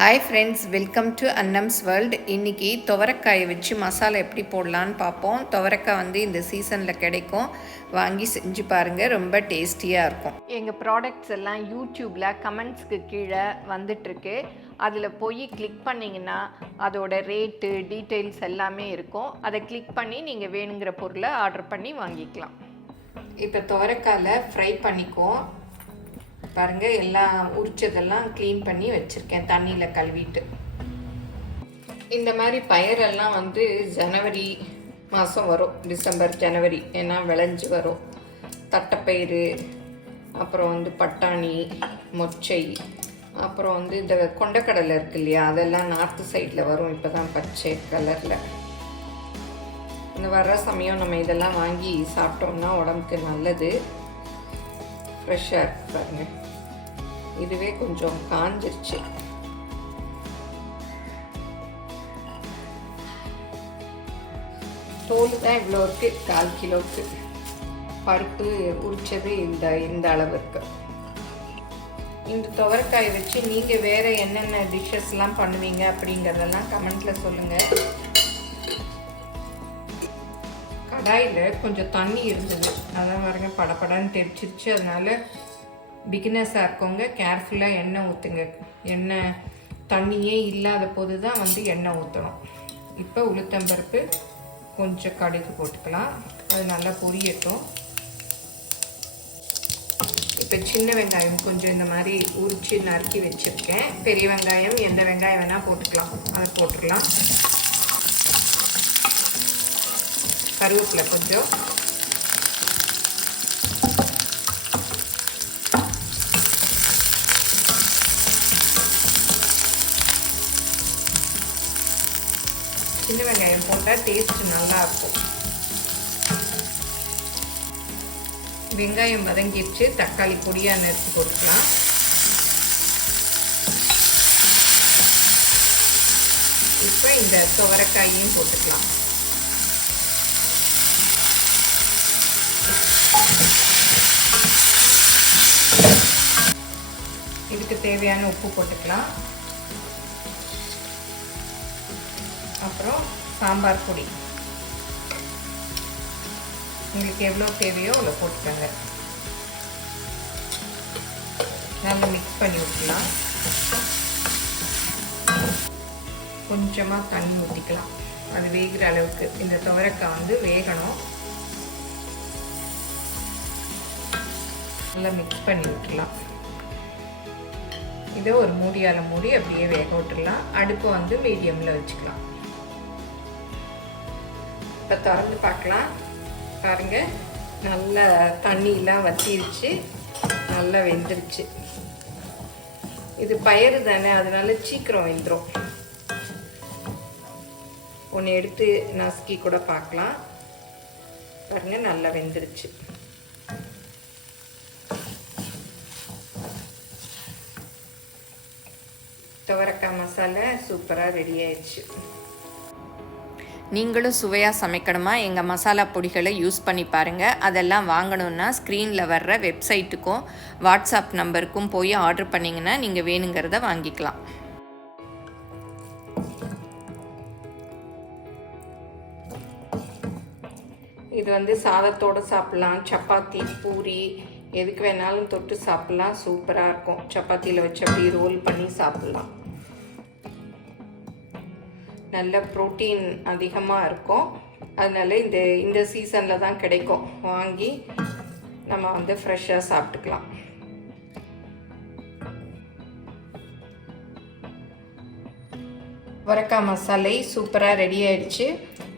Hi friends welcome to Annam's world இன்றைக்கி துவரக்காயை வச்சு மசாலா எப்படி போடலான்னு பார்ப்போம். துவரக்காய் வந்து இந்த சீசனில் கிடைக்கும். வாங்கி செஞ்சு பாருங்கள் ரொம்ப டேஸ்டியாக இருக்கும். எங்கள் ப்ராடக்ட்ஸ் எல்லாம் யூடியூப்பில் கமெண்ட்ஸ்க்கு கீழே வந்துட்டுருக்கு. அதில் போய் கிளிக் பண்ணிங்கன்னா அதோட ரேட்டு டீட்டெயில்ஸ் எல்லாமே இருக்கும். அதை கிளிக் பண்ணி நீங்கள் வேணுங்கிற பொருளை ஆர்டர் பண்ணி வாங்கிக்கலாம். இப்போ துவரக்காயில் ஃப்ரை பண்ணிக்குவோம். பாருங்க எல்லாம் உரிச்சதெல்லாம் க்ளீன் பண்ணி வச்சுருக்கேன் தண்ணியில் கழுவிட்டு. இந்த மாதிரி பயிரெல்லாம் வந்து ஜனவரி மாதம் வரும் டிசம்பர் ஜனவரி. ஏன்னா விளைஞ்சு வரும். தட்டைப்பயிறு அப்புறம் வந்து பட்டாணி மொச்சை அப்புறம் வந்து இந்த கொண்டக்கடலை இருக்கு இல்லையா அதெல்லாம் நார்த்து சைடில் வரும் இப்போ தான் பச்சை கலரில் இந்த வர்ற சமயம் நம்ம இதெல்லாம் வாங்கி சாப்பிட்டோம்னா உடம்புக்கு நல்லது. ஃப்ரெஷ்ஷாக இருக்கு பாருங்கள் இதுவே கொஞ்சம் காஞ்சிருச்சு. தோல் தான் இவ்வளோ இருக்குது கால் கிலோவுக்கு பருப்பு உரிச்சது இந்த இந்த அளவு இருக்கு இந்த துவரக்காய் வச்சு நீங்கள் வேறு என்னென்ன டிஷ்ஷஸ்லாம் பண்ணுவீங்க அப்படிங்கிறதெல்லாம் கமெண்ட்டில் சொல்லுங்கள் கடாயில் கொஞ்சம் தண்ணி இருந்தது. அதான் பாருங்க படப்படன்னு தெரிச்சிருச்சு அதனால பிகினர்ஸாக இருக்கவங்க கேர்ஃபுல்லாக எண்ணெய் ஊற்றுங்க எண்ணெய் தண்ணியே இல்லாத போது தான் வந்து எண்ணெய் ஊற்றணும் இப்போ உளுத்தம்பருப்பு கொஞ்சம் கடுகு போட்டுக்கலாம். அது நல்லா பொரியட்டும். இப்போ சின்ன வெங்காயம் கொஞ்சம் இந்த மாதிரி உரித்து நறுக்கி வச்சுருக்கேன். பெரிய வெங்காயம் எந்த வெங்காயம் வேணால் போட்டுக்கலாம். அதை போட்டுக்கலாம். கருவேப்பிலை கொஞ்சம். சின்ன வெங்காயம் போட்டால் டேஸ்ட் நல்லா இருக்கும் வெங்காயம் வதங்கிடுச்சு தக்காளி பொடியாக நறுக்கி போட்டுக்கலாம். இப்போ இந்த துவரக்காயையும் போட்டுக்கலாம். இதுக்கு தேவையான உப்பு போட்டுக்கலாம். அப்புறம் சாம்பார் பொடி. உங்களுக்கு எவ்வளோ தேவையோ அவ்வளோ போட்டுக்கோங்க. நல்லா மிக்ஸ் பண்ணி விட்டுலாம் கொஞ்சமாக தண்ணி ஊற்றிக்கலாம் அது வேகிற அளவுக்கு. இந்த துவரக்காய் வந்து வேகணும். நல்லா மிக்ஸ் பண்ணி விட்டுலாம் இதை ஒரு மூடியால் மூடி அப்படியே வேக விட்டுடலாம். அடுப்பு வந்து மீடியமில் வச்சுக்கலாம். இப்போ திறந்து பார்க்கலாம். பாருங்க நல்லா தண்ணியெலாம் வத்திருச்சு. நல்லா வெந்துருச்சு. இது பயிறு தானே அதனால சீக்கிரம் வெந்துடும் ஒன்று எடுத்து நசுக்கி கூட பார்க்கலாம். பாருங்க நல்லா வெந்துருச்சு. துவரக்காய் மசாலா சூப்பராக ரெடி ஆயிடுச்சு. நீங்களும் சுவையாக சமைக்கணுமா? எங்கள் மசாலா பொடிகளை யூஸ் பண்ணி பாருங்கள் அதெல்லாம் வாங்கணுன்னா ஸ்க்ரீனில் வர்ற வெப்சைட்டுக்கும் வாட்ஸ்அப் நம்பருக்கும் போய் ஆர்டர் பண்ணிங்கன்னா நீங்கள் வேணுங்கிறத வாங்கிக்கலாம். இது வந்து சாதத்தோடு சாப்பிட்லாம். சப்பாத்தி பூரி எதுக்கு வேணாலும் தொட்டு சாப்பிட்லாம். சூப்பராக இருக்கும். சப்பாத்தியில் வச்சு அப்படியே ரோல் பண்ணி சாப்பிட்லாம். நல்ல ப்ரோட்டீன் அதிகமாக இருக்கும். அதனால இந்த இந்த சீசனில் தான் கிடைக்கும். வாங்கி நம்ம வந்து ஃப்ரெஷ்ஷாக சாப்பிட்டுக்கலாம். உரக்கா மசாலை சூப்பராக ரெடி ஆயிடுச்சு.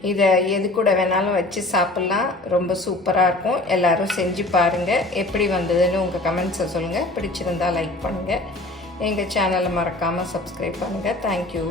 இதை எது கூட வேணாலும் வச்சு சாப்பிட்லாம். ரொம்ப சூப்பராக இருக்கும். எல்லோரும் செஞ்சு பாருங்கள் எப்படி வந்ததுன்னு உங்கள் கமெண்ட்ஸை சொல்லுங்கள் பிடிச்சிருந்தால் லைக் பண்ணுங்கள் எங்கள் சேனலை மறக்காமல் சப்ஸ்கிரைப் பண்ணுங்கள் தேங்க்யூ